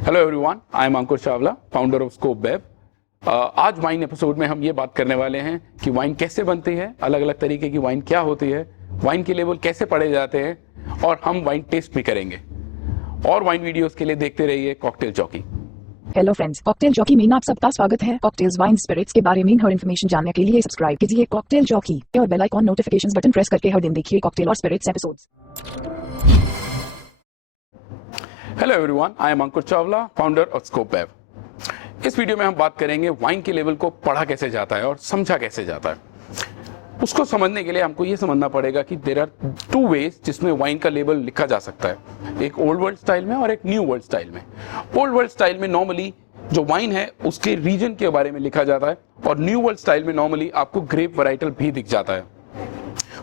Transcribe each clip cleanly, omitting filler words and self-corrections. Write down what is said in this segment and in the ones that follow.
Hello everyone, I am Ankur Chawla, founder of Scope web. आज wine episode में हम ये बात करने वाले हैं कि वाइन कैसे बनती है, अलग अलग तरीके की वाइन क्या होती है, वाइन के लेवल कैसे पढ़े जाते हैं और हम वाइन टेस्ट भी करेंगे। और वाइन वीडियोस के लिए देखते रहिए cocktail jockey. Hello friends, cocktail jockey में आप सबका स्वागत है। कॉकटेल्स, वाइन, स्पिरिट्स के बारे में हर इन्फॉर्मेशन जानने के लिए सब्सक्राइब कीजिए कॉकटेल जॉकी और bell icon notifications button press करके हर दिन देखिए कॉकटेल और spirits episodes. Hello everyone, I am Ankur Chawla, founder of Scope Web. इस वीडियो में हम बात करेंगे वाइन के लेवल को पढ़ा कैसे जाता है और समझा कैसे जाता है। उसको समझने के लिए हमको ये समझना पड़ेगा कि देयर आर टू वेज जिसमें वाइन का लेवल लिखा जा सकता है, एक ओल्ड वर्ल्ड स्टाइल में और एक न्यू वर्ल्ड स्टाइल में। ओल्ड वर्ल्ड स्टाइल में नॉर्मली जो वाइन है उसके रीजन के बारे में लिखा जाता है और न्यू वर्ल्ड स्टाइल में नॉर्मली आपको ग्रेप वैरायटल भी दिख जाता है।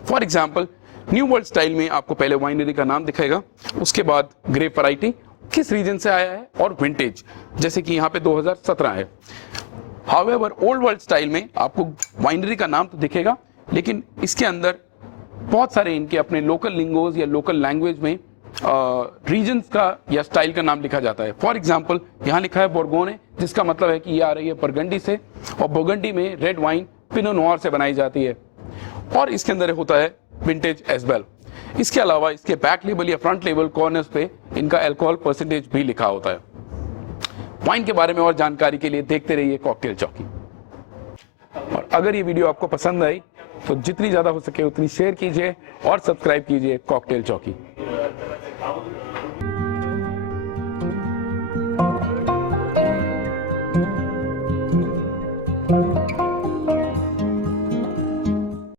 For example, new world style में आपको पहले वाइनरी का नाम दिखेगा, उसके बाद ग्रेप वैरायटी, किस रीजन से आया है और विंटेज, जैसे कि यहाँ पे 2017 है। हाउएवर ओल्ड वर्ल्ड स्टाइल में आपको वाइनरी का नाम तो दिखेगा, लेकिन इसके अंदर बहुत सारे इनके अपने लोकल लिंगोज या लोकल लैंग्वेज में रीजन्स का या स्टाइल का नाम लिखा जाता है। फॉर एग्जांपल, यहाँ लिखा है बोर्गोने, जिसका मतलब है कि ये आ रही है बरगंडी से, और बरगंडी में रेड वाइन पिनो नोयर से बनाई जाती है, और इसके अंदर होता है विंटेज एज वेल। इसके अलावा इसके बैक लेबल या फ्रंट लेबल कॉर्नर्स पे इनका अल्कोहल परसेंटेज भी लिखा होता है। वाइन के बारे में और जानकारी के लिए देखते रहिए कॉकटेल जॉकी। और अगर ये वीडियो आपको पसंद आई तो जितनी ज्यादा हो सके उतनी शेयर कीजिए और सब्सक्राइब कीजिए कॉकटेल जॉकी।